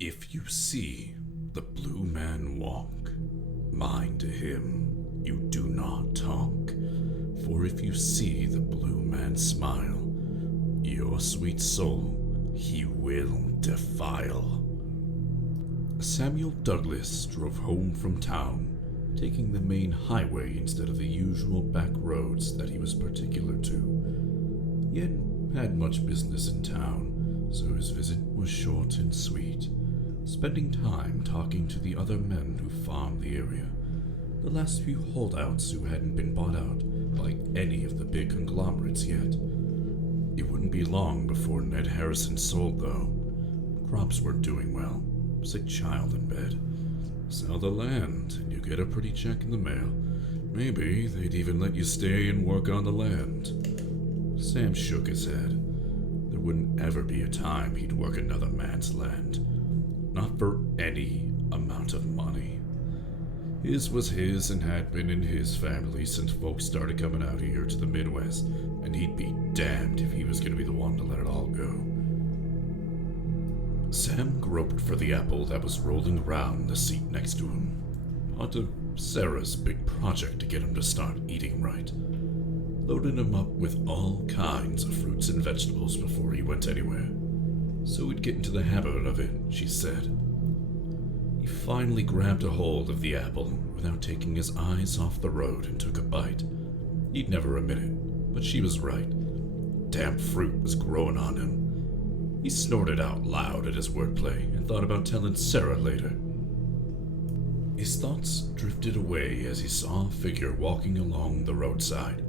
If you see the blue man walk, mind to him you do not talk. For if you see the blue man smile, your sweet soul he will defile. Samuel Douglas drove home from town, taking the main highway instead of the usual back roads that he was particular to. He hadn't had much business in town, so his visit was short and sweet, spending time talking to the other men who farmed the area, the last few holdouts who hadn't been bought out by any of the big conglomerates yet. It wouldn't be long before Ned Harrison sold, though. Crops weren't doing well, sick child in bed. Sell the land, and you get a pretty check in the mail. Maybe they'd even let you stay and work on the land. Sam shook his head. There wouldn't ever be a time he'd work another man's land. Not for any amount of money. His was his and had been in his family since folks started coming out here to the Midwest, and he'd be damned if he was going to be the one to let it all go. Sam groped for the apple that was rolling around the seat next to him. Part of Sarah's big project to get him to start eating right. Loading him up with all kinds of fruits and vegetables before he went anywhere. So he'd get into the habit of it, she said. He finally grabbed a hold of the apple without taking his eyes off the road and took a bite. He'd never admit it, but she was right. Damn fruit was growing on him. He snorted out loud at his wordplay and thought about telling Sarah later. His thoughts drifted away as he saw a figure walking along the roadside,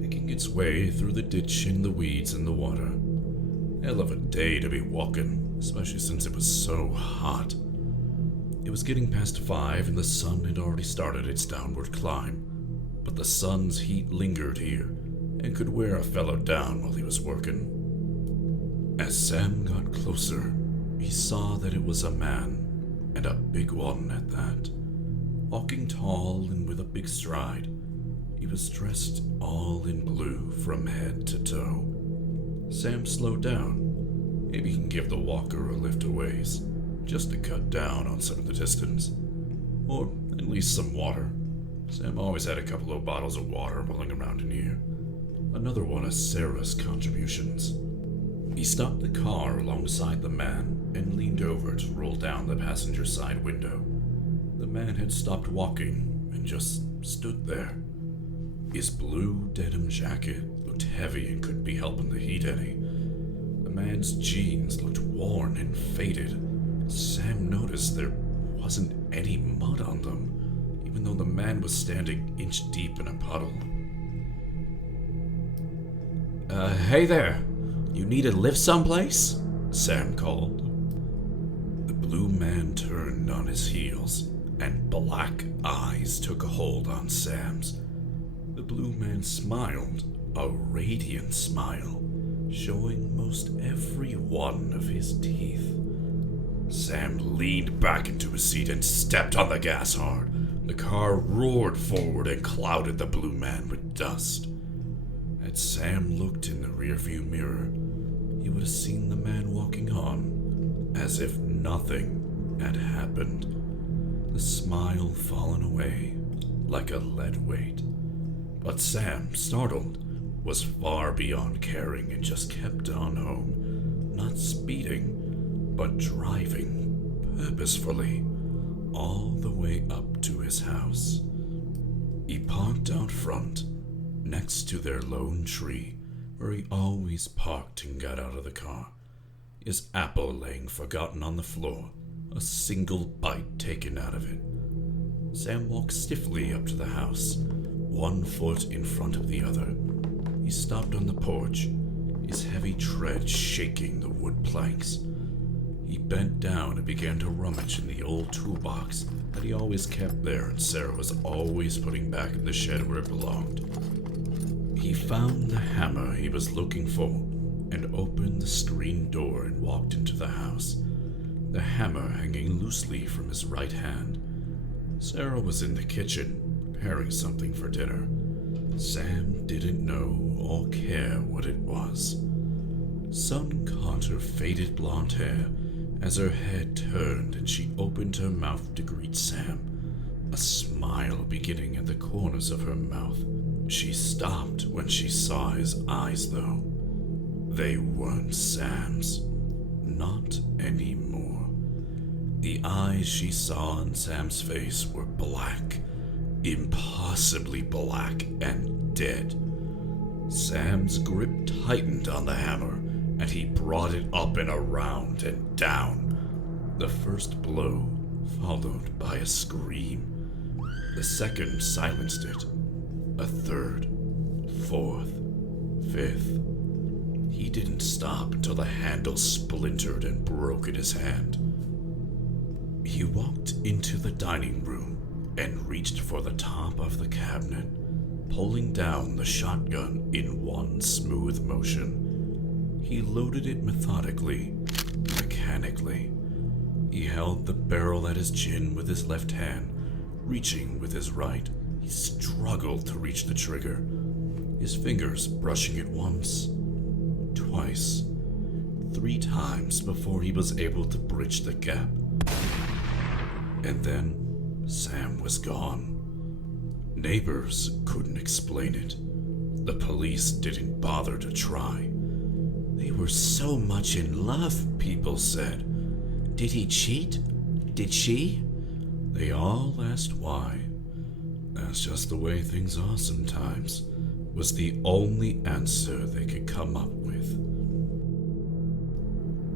picking its way through the ditch and the weeds and the water. Hell of a day to be walking, especially since it was so hot. It was getting past 5 and the sun had already started its downward climb, but the sun's heat lingered here and could wear a fellow down while he was working. As Sam got closer, he saw that it was a man, and a big one at that. Walking tall and with a big stride, he was dressed all in blue from head to toe. Sam slowed down. Maybe he can give the walker a lift a ways, just to cut down on some of the distance. Or at least some water. Sam always had a couple of bottles of water rolling around in here. Another one of Sarah's contributions. He stopped the car alongside the man and leaned over to roll down the passenger side window. The man had stopped walking and just stood there. His blue denim jacket looked heavy and couldn't be helping the heat any. The man's jeans looked worn and faded. Sam noticed there wasn't any mud on them, even though the man was standing inch deep in a puddle. Hey there. You need a lift someplace? Sam called. The blue man turned on his heels, and black eyes took a hold on Sam's. The blue man smiled, a radiant smile, showing most every one of his teeth. Sam leaned back into his seat and stepped on the gas hard. The car roared forward and clouded the blue man with dust. Had Sam looked in the rearview mirror, he would have seen the man walking on, as if nothing had happened, the smile fallen away like a lead weight. But Sam, startled, was far beyond caring and just kept on home, not speeding, but driving purposefully, all the way up to his house. He parked out front, next to their lone tree, where he always parked and got out of the car, his apple laying forgotten on the floor, a single bite taken out of it. Sam walked stiffly up to the house, one foot in front of the other. He stopped on the porch, his heavy tread shaking the wood planks. He bent down and began to rummage in the old toolbox that he always kept there and Sarah was always putting back in the shed where it belonged. He found the hammer he was looking for and opened the screen door and walked into the house, the hammer hanging loosely from his right hand. Sarah was in the kitchen, preparing something for dinner. Sam didn't know or care what it was. Sun caught her faded blonde hair As her head turned and she opened her mouth to greet Sam, a smile beginning at the corners of her mouth. She stopped when she saw his eyes, though. They weren't Sam's. Not anymore. The eyes she saw on Sam's face were black, impossibly black and dead. Sam's grip tightened on the hammer, and he brought it up and around and down. The first blow, followed by a scream. The second silenced it. A third, fourth, fifth. He didn't stop until the handle splintered and broke in his hand. He walked into the dining room and reached for the top of the cabinet, pulling down the shotgun in one smooth motion. He loaded it methodically, mechanically. He held the barrel at his chin with his left hand, reaching with his right. He struggled to reach the trigger, his fingers brushing it once, twice, 3 times before he was able to bridge the gap. And then Sam was gone. Neighbors couldn't explain it. The police didn't bother to try. They were so much in love, people said. Did he cheat? Did she? They all asked why. That's just the way things are sometimes, was the only answer they could come up with.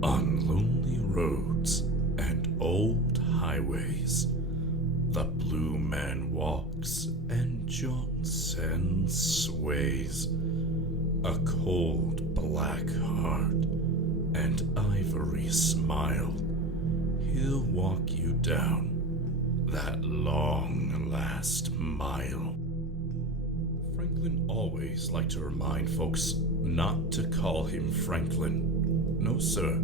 On lonely roads and old highways, the blue man walks and jaunts and sways. A cold black heart and ivory smile. He'll walk you down that long last mile. Franklin always liked to remind folks not to call him Franklin. No, sir.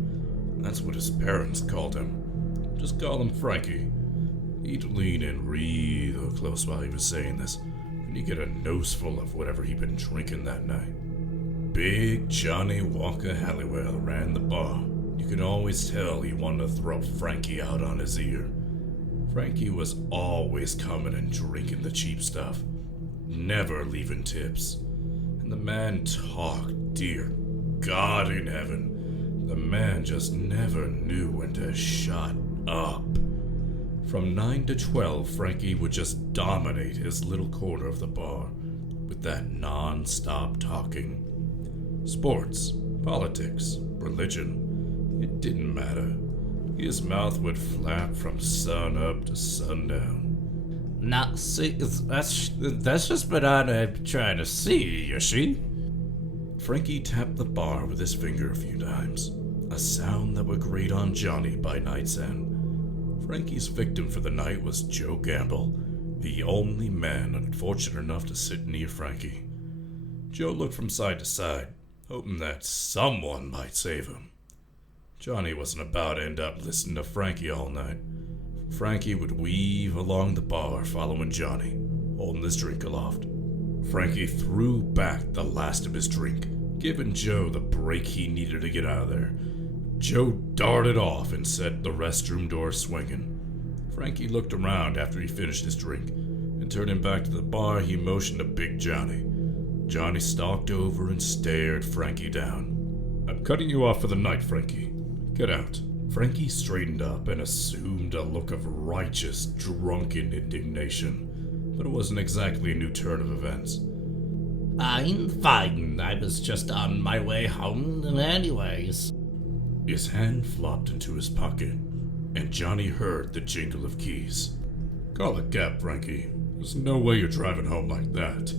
That's what his parents called him. Just call him Frankie. He'd lean in real close while he was saying this, and you get a noseful of whatever he'd been drinking that night. Big Johnny Walker Halliwell ran the bar. You could always tell he wanted to throw Frankie out on his ear. Frankie was always coming and drinking the cheap stuff, never leaving tips. And the man talked, dear God in heaven. The man just never knew when to shut up. From 9 to 12, Frankie would just dominate his little corner of the bar with that non-stop talking. Sports, politics, religion, it didn't matter. His mouth would flap from sun up to sundown. Now, see, that's just what I'm trying to see, you see? Frankie tapped the bar with his finger a few times, a sound that would grate on Johnny by night's end. Frankie's victim for the night was Joe Gamble, the only man unfortunate enough to sit near Frankie. Joe looked from side to side, hoping that someone might save him. Johnny wasn't about to end up listening to Frankie all night. Frankie would weave along the bar following Johnny, holding his drink aloft. Frankie threw back the last of his drink, giving Joe the break he needed to get out of there. Joe darted off and set the restroom door swinging. Frankie looked around after he finished his drink, and turning back to the bar, he motioned to Big Johnny. Johnny stalked over and stared Frankie down. "I'm cutting you off for the night, Frankie. Get out." Frankie straightened up and assumed a look of righteous, drunken indignation, but it wasn't exactly a new turn of events. I'm fine. I was just on my way home anyways. His hand flopped into his pocket, and Johnny heard the jingle of keys. "Call a cab, Frankie. There's no way you're driving home like that."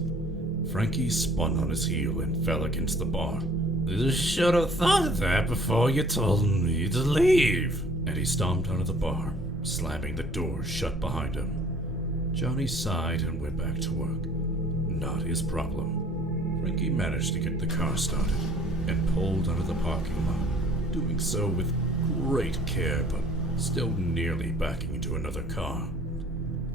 Frankie spun on his heel and fell against the bar. You should have thought of that before you told me to leave. And he stomped out of the bar, slamming the door shut behind him. Johnny sighed and went back to work. Not his problem. Frankie managed to get the car started and pulled out of the parking lot, doing so with great care, but still nearly backing into another car.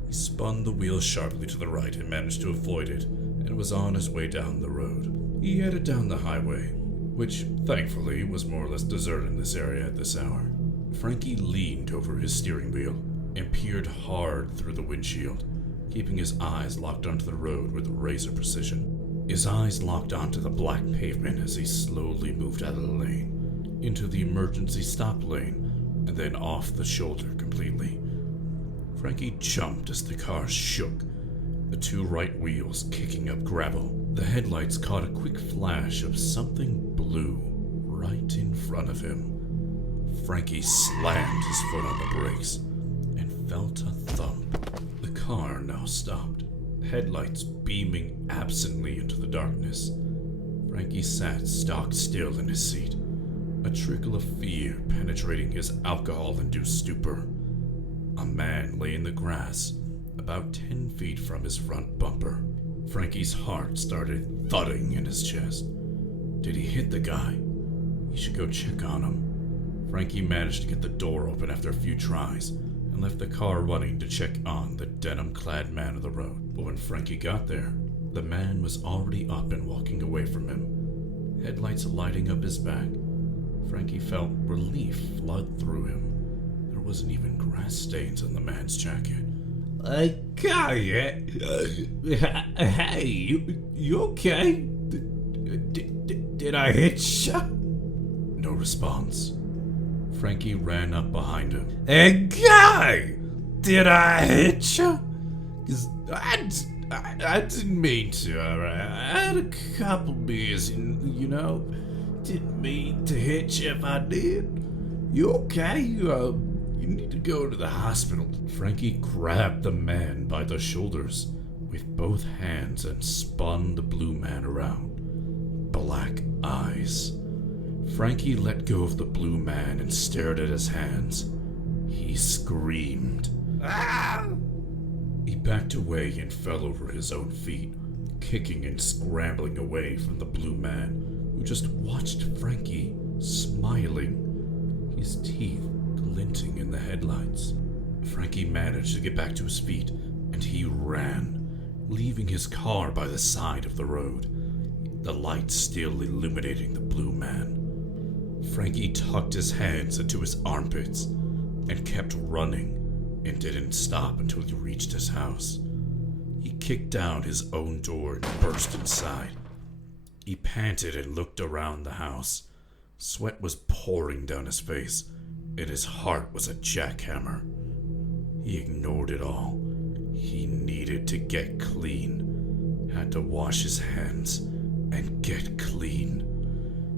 He spun the wheel sharply to the right and managed to avoid it, and was on his way down the road. He headed down the highway, which thankfully was more or less deserted in this area at this hour. Frankie leaned over his steering wheel and peered hard through the windshield, keeping his eyes locked onto the road with razor precision. His eyes locked onto the black pavement as he slowly moved out of the lane, into the emergency stop lane, and then off the shoulder completely. Frankie jumped as the car shook, the two right wheels kicking up gravel. The headlights caught a quick flash of something blue right in front of him. Frankie slammed his foot on the brakes and felt a thump. The car now stopped, headlights beaming absently into the darkness. Frankie sat stock still in his seat, a trickle of fear penetrating his alcohol-induced stupor. A man lay in the grass, about 10 feet from his front bumper. Frankie's heart started thudding in his chest. Did he hit the guy? He should go check on him. Frankie managed to get the door open after a few tries and left the car running to check on the denim-clad man of the road. But when Frankie got there, the man was already up and walking away from him, headlights lighting up his back. Frankie felt relief flood through him. There wasn't even grass stains on the man's jacket. Hey, you okay? Did I hit you? No response. Frankie ran up behind him. Hey, guy! Did I hit you? 'Cause I didn't mean to, alright? I had a couple beers, you know? Didn't mean to hit you if I did. You okay? You need to go to the hospital. Frankie grabbed the man by the shoulders with both hands and spun the blue man around. Black eyes. Frankie let go of the blue man and stared at his hands. He screamed. Ah! He backed away and fell over his own feet, kicking and scrambling away from the blue man, who just watched Frankie, smiling, his teeth glinting in the headlights. Frankie managed to get back to his feet, and he ran, leaving his car by the side of the road, the light still illuminating the blue man. Frankie tucked his hands into his armpits and kept running, and didn't stop until he reached his house. He kicked down his own door and burst inside. He panted and looked around the house. Sweat was pouring down his face, and his heart was a jackhammer. He ignored it all. He needed to get clean. Had to wash his hands and get clean.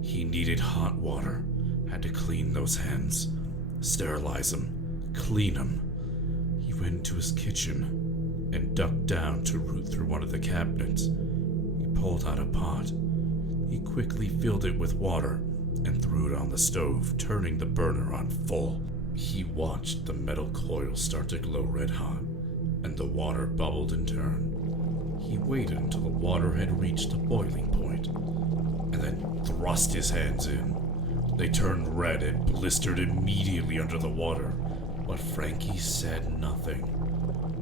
He needed hot water. Had to clean those hands. Sterilize them. Clean them. He went to his kitchen and ducked down to root through one of the cabinets. He pulled out a pot. He quickly filled it with water and threw it on the stove, turning the burner on full. He watched the metal coil start to glow red hot, and the water bubbled in turn. He waited until the water had reached a boiling point, and then thrust his hands in. They turned red and blistered immediately under the water, but Frankie said nothing.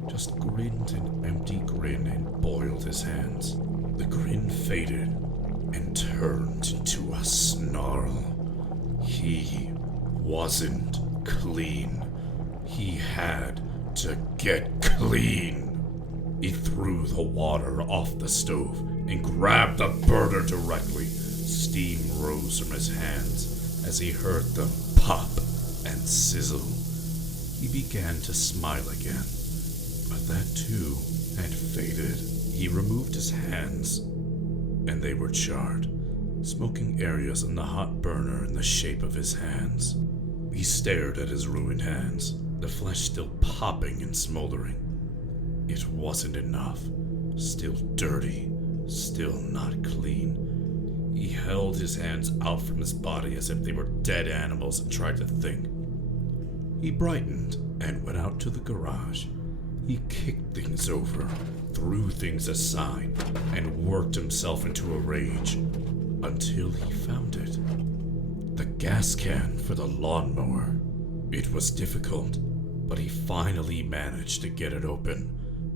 Just grinned an empty grin and boiled his hands. The grin faded and turned into a snarl. He wasn't clean. He had to get clean. He threw the water off the stove and grabbed the burner directly. Steam rose from his hands as he heard them pop and sizzle. He began to smile again, but that too had faded. He removed his hands, and they were charred, smoking areas on the hot burner in the shape of his hands. He stared at his ruined hands, the flesh still popping and smoldering. It wasn't enough. Still dirty, still not clean. He held his hands out from his body as if they were dead animals and tried to think. He brightened and went out to the garage. He kicked things over, threw things aside, and worked himself into a rage until he found it. The gas can for the lawnmower. It was difficult, but he finally managed to get it open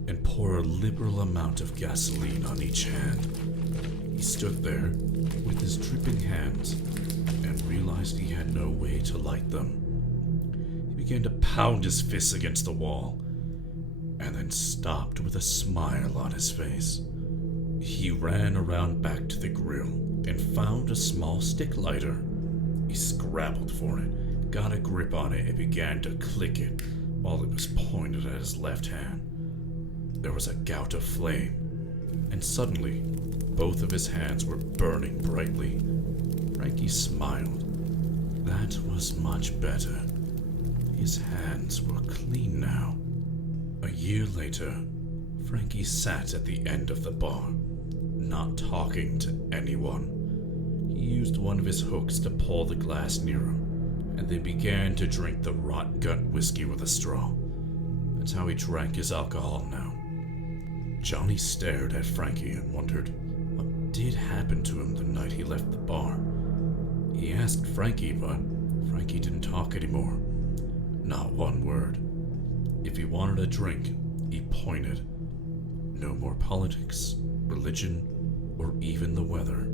and pour a liberal amount of gasoline on each hand. He stood there with his dripping hands and realized he had no way to light them. began to pound his fists against the wall, and then stopped with a smile on his face. He ran around back to the grill and found a small stick lighter. He scrabbled for it, got a grip on it, and began to click it while it was pointed at his left hand. There was a gout of flame, and suddenly, both of his hands were burning brightly. Frankie smiled. That was much better. His hands were clean now. A year later, Frankie sat at the end of the bar, not talking to anyone. He used one of his hooks to pull the glass near him, and then began to drink the rot gut whiskey with a straw. That's how he drank his alcohol now. Johnny stared at Frankie and wondered what did happen to him the night he left the bar. He asked Frankie, but Frankie didn't talk anymore. Not one word. If he wanted a drink, he pointed. No more politics, religion, or even the weather.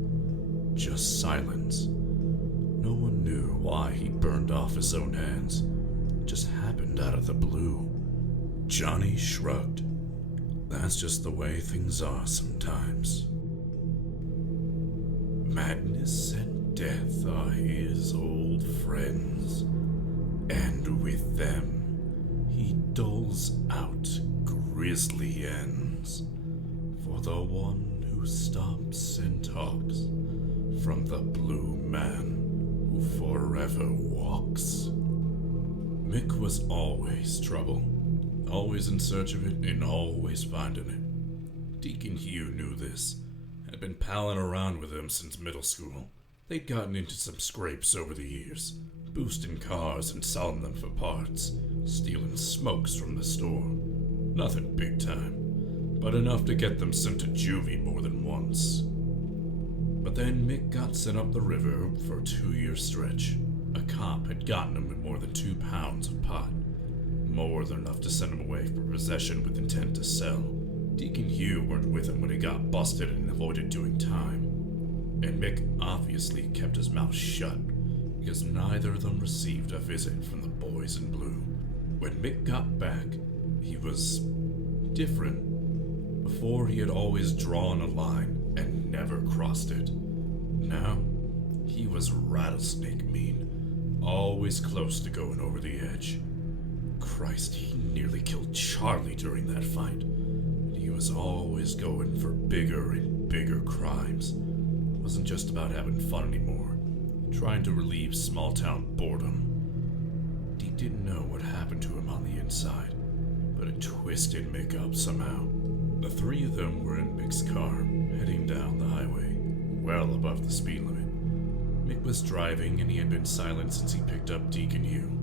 Just silence. No one knew why he burned off his own hands. It just happened out of the blue. Johnny shrugged. That's just the way things are sometimes. Madness and death are his old friends, and with them he doles out grisly ends for the one who stops and talks from the blue man who forever walks. Mick was always trouble. Always in search of it and always finding it. Deacon Hugh knew this, had been palling around with him since middle school. They'd gotten into some scrapes over the years, boosting cars and selling them for parts, stealing smokes from the store. Nothing big time, but enough to get them sent to juvie more than once. But then Mick got sent up the river for a 2-year stretch. A cop had gotten him with more than 2 pounds of pot. More than enough to send him away for possession with intent to sell. Deacon Hugh weren't with him when he got busted and avoided doing time. And Mick obviously kept his mouth shut, because neither of them received a visit from the boys in blue. When Mick got back, he was different. Before, he had always drawn a line and never crossed it. Now, he was rattlesnake mean, always close to going over the edge. Christ, he nearly killed Charlie during that fight. He was always going for bigger and bigger crimes. It wasn't just about having fun anymore, trying to relieve small-town boredom. Deke didn't know what happened to him on the inside, but it twisted Mick up somehow. The 3 of them were in Mick's car, heading down the highway, well above the speed limit. Mick was driving, and he had been silent since he picked up Deacon Hugh.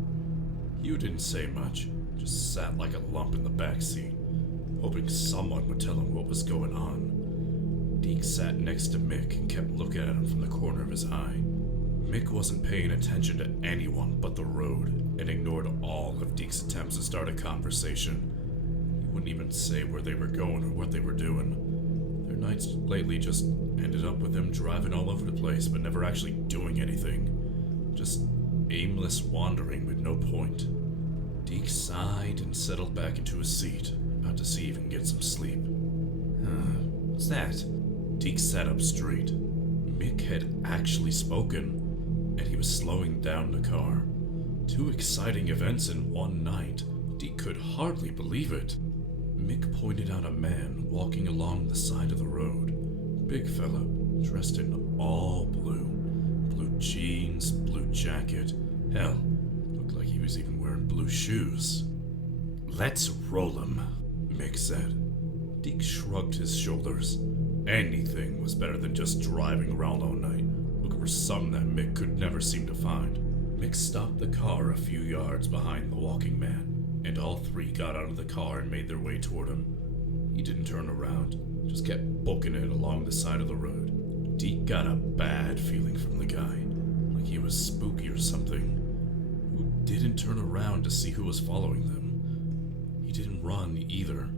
Hugh didn't say much, just sat like a lump in the back seat, hoping someone would tell him what was going on. Deke sat next to Mick and kept looking at him from the corner of his eye. Mick wasn't paying attention to anyone but the road and ignored all of Deke's attempts to start a conversation. He wouldn't even say where they were going or what they were doing. Their nights lately just ended up with them driving all over the place but never actually doing anything. Just aimless wandering with no point. Deke sighed and settled back into his seat, about to see if he can get some sleep. What's that? Deke sat up straight. Mick had actually spoken, and he was slowing down the car. 2 exciting events in one night. Deke could hardly believe it. Mick pointed out a man walking along the side of the road. Big fella, dressed in all blue. Blue jeans, blue jacket. Hell, looked like he was even wearing blue shoes. Let's roll him, Mick said. Deke shrugged his shoulders. Anything was better than just driving around all night, looking for something that Mick could never seem to find. Mick stopped the car a few yards behind the walking man, and all 3 got out of the car and made their way toward him. He didn't turn around, just kept booking it along the side of the road. Deke got a bad feeling from the guy, like he was spooky or something. Who didn't turn around to see who was following them. He didn't run either,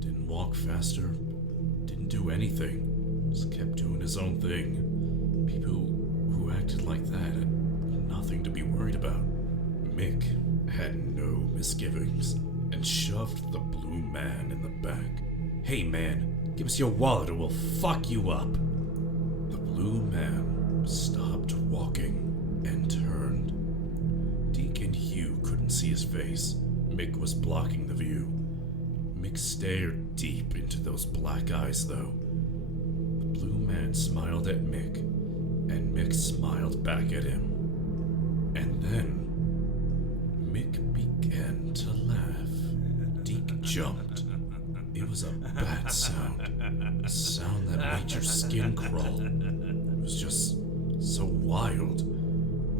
didn't walk faster, didn't do anything, just kept doing his own thing. People who acted like that had nothing to be worried about. Mick had no misgivings and shoved the blue man in the back. Hey man, give us your wallet or we'll fuck you up. The blue man stopped walking and turned. Deacon Hugh couldn't see his face. Mick was blocking the view. Mick stared deep into those black eyes, though. The blue man smiled at Mick, and Mick smiled back at him. And then, Mick began to laugh. Deke jumped. It was a bad sound. A sound that made your skin crawl. It was just so wild.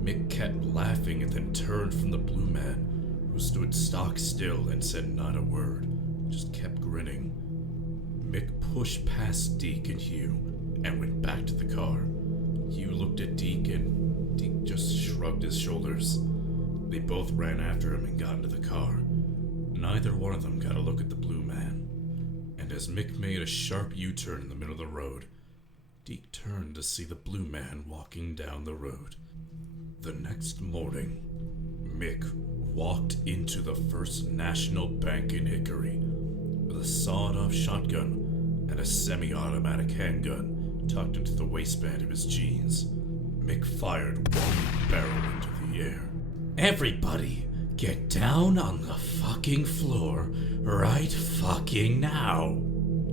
Mick kept laughing and then turned from the blue man, who stood stock still and said not a word, just kept grinning. Mick pushed past Deke and Hugh and went back to the car. Hugh looked at Deke and Deke just shrugged his shoulders. They both ran after him and got into the car. Neither one of them got a look at the blue man. And as Mick made a sharp U-turn in the middle of the road, Deke turned to see the blue man walking down the road. The next morning, Mick walked into the First National Bank in Hickory with a sawed-off shotgun and a semi-automatic handgun tucked into the waistband of his jeans. Mick fired one barrel into the air. Everybody, get down on the fucking floor right fucking now.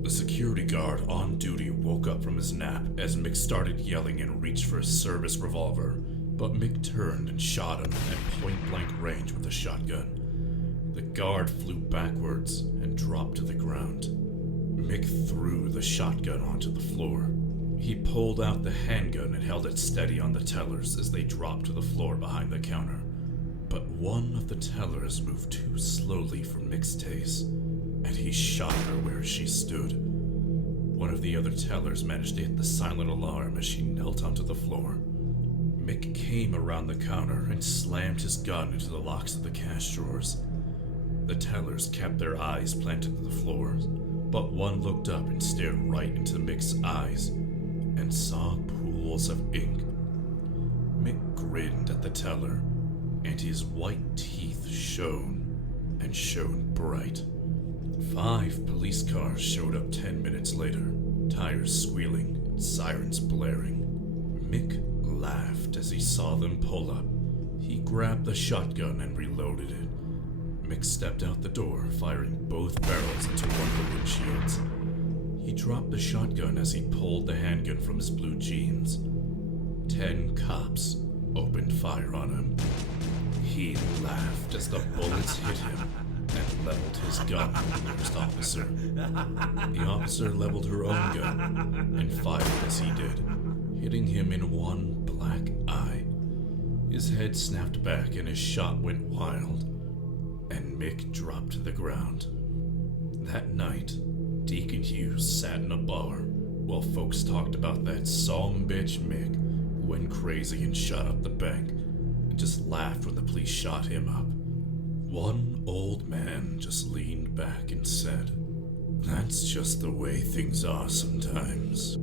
The security guard on duty woke up from his nap as Mick started yelling and reached for his service revolver, but Mick turned and shot him at point-blank range with a shotgun. The guard flew backwards and dropped to the ground. Mick threw the shotgun onto the floor. He pulled out the handgun and held it steady on the tellers as they dropped to the floor behind the counter. But one of the tellers moved too slowly for Mick's taste, and he shot her where she stood. One of the other tellers managed to hit the silent alarm as she knelt onto the floor. Mick came around the counter and slammed his gun into the locks of the cash drawers. The tellers kept their eyes planted to the floor, but one looked up and stared right into Mick's eyes and saw pools of ink. Mick grinned at the teller, and his white teeth shone and shone bright. 5 police cars showed up 10 minutes later, tires squealing, sirens blaring. Mick laughed as he saw them pull up. He grabbed the shotgun and reloaded it. Mick stepped out the door, firing both barrels into one of the windshields. He dropped the shotgun as he pulled the handgun from his blue jeans. 10 cops opened fire on him. He laughed as the bullets hit him and leveled his gun at the nearest officer. The officer leveled her own gun and fired as he did, hitting him in one black eye. His head snapped back and his shot went wild, and Mick dropped to the ground. That night, Deke and Hugh sat in a bar while folks talked about that bitch Mick who went crazy and shot up the bank, and just laughed when the police shot him up. One old man just leaned back and said, "That's just the way things are sometimes."